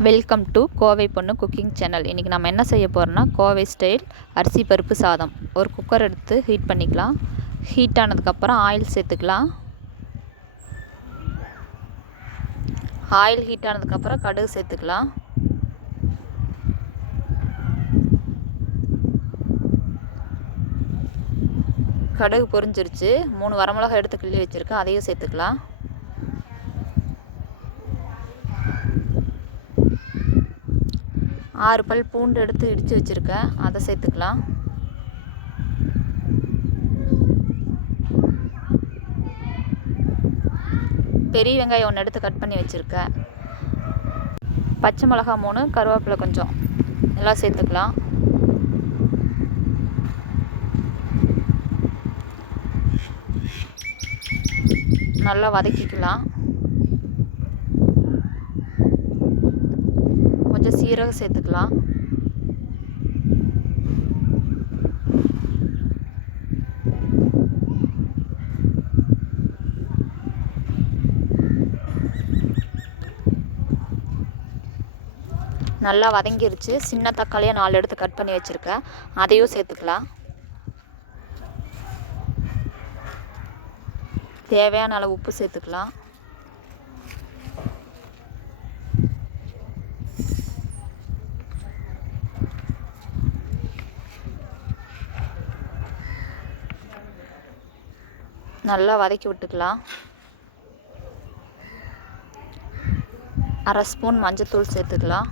Welcome to Kovai பொண்ணு cooking channel. இன்றைக்கி நம்ம என்ன செய்ய போகிறோம்னா கோவை ஸ்டைல் அரிசி பருப்பு சாதம். ஒரு குக்கர் எடுத்து ஹீட் பண்ணிக்கலாம். ஹீட் ஆனதுக்கப்புறம் ஆயில் சேர்த்துக்கலாம். ஆயில் ஹீட் ஆனதுக்கப்புறம் கடுகு சேர்த்துக்கலாம். கடுகு பொரிஞ்சிருச்சு. 3 வரமிளகாய் எடுத்து கிள்ளி வச்சுருக்கேன், அதையும் சேர்த்துக்கலாம். ஆறு பல் பூண்டு எடுத்து இடித்து வச்சுருக்கேன், அதை சேர்த்துக்கலாம். பெரிய வெங்காயம் 1 எடுத்து கட் பண்ணி வச்சுருக்கேன். பச்சை மிளகா 3, கருவேப்பிலை கொஞ்சம் எல்லாம் சேர்த்துக்கலாம். நல்லா வதக்கிக்கலாம். கொஞ்சம் சீரகம் சேர்த்துக்கலாம். நல்லா வதங்கிருச்சு. சின்ன தக்காளியாக 4 எடுத்து கட் பண்ணி வச்சுருக்கேன், அதையும் சேர்த்துக்கலாம். தேவையான அளவு உப்பு சேர்த்துக்கலாம். நல்லா வதக்கி விட்டுக்கலாம். 1/2 ஸ்பூன் மஞ்சள்தூள் சேர்த்துக்கலாம்.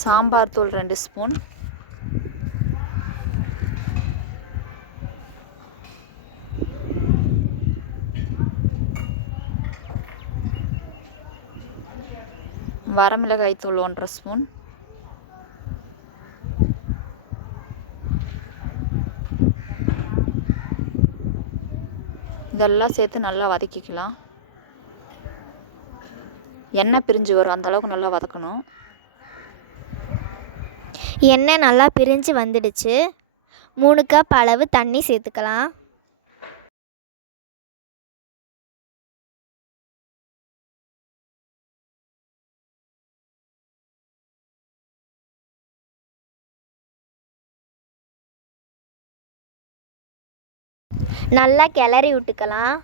சாம்பார் தூள் 2 ஸ்பூன். வரமிளகாய் தூள் 1/2 ஸ்பூன். இதெல்லாம் சேர்த்து நல்லா வதக்கிக்கலாம். எண்ணெய் பிரிஞ்சு வரும், அந்தளவுக்கு நல்லா வதக்கணும். எண்ணெய் நல்லா பிரிஞ்சு வந்துடுச்சு. 3 கப் அளவு தண்ணி சேர்த்துக்கலாம். நல்லா கிளறி விட்டுக்கலாம்.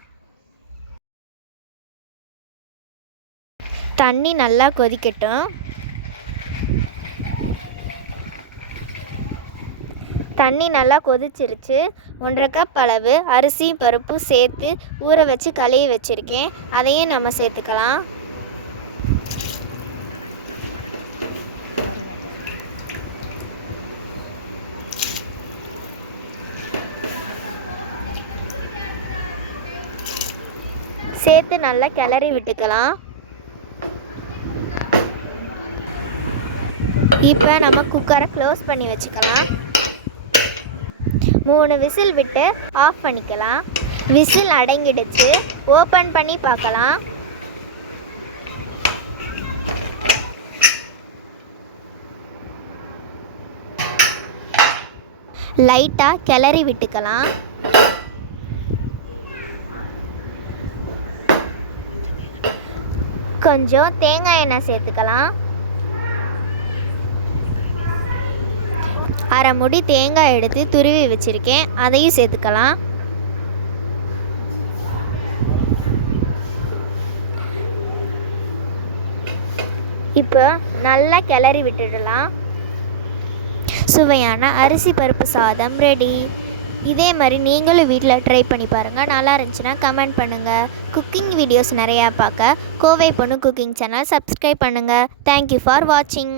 தண்ணி நல்லா கொதிக்கட்டும். தண்ணி நல்லா கொதிச்சிருச்சு. 1/2 கப் அளவு அரிசி பருப்பு சேர்த்து ஊற வச்சு கழுவி வச்சுருக்கேன், அதையும் நம்ம சேர்த்துக்கலாம். சேர்த்து நல்லா கிளறி விட்டுக்கலாம். இப்போ நம்ம குக்கரை க்ளோஸ் பண்ணி வச்சுக்கலாம். 3 விசில் விட்டு ஆஃப் பண்ணிக்கலாம். விசில் அடங்கிடுச்சு. ஓப்பன் பண்ணி பார்க்கலாம். லைட்டாக கிளறி விட்டுக்கலாம். கொஞ்சம் தேங்காய் எண்ணெய் சேர்த்துக்கலாம். 1/2 முடி தேங்காய் எடுத்து துருவி வச்சுருக்கேன், அதையும் சேர்த்துக்கலாம். இப்போ நல்லா கிளறி விட்டுடலாம். சுவையான அரிசி பருப்பு சாதம் ரெடி. இதே மாதிரி நீங்களும் வீட்டில் ட்ரை பண்ணி பாருங்கள். நல்லா இருந்துச்சுன்னா கமெண்ட் பண்ணுங்கள். குக்கிங் வீடியோஸ் நிறையா பார்க்க கோவை பொண்ணு குக்கிங் சேனல் சப்ஸ்கிரைப் பண்ணுங்கள். தேங்க்யூ ஃபார் வாட்சிங்.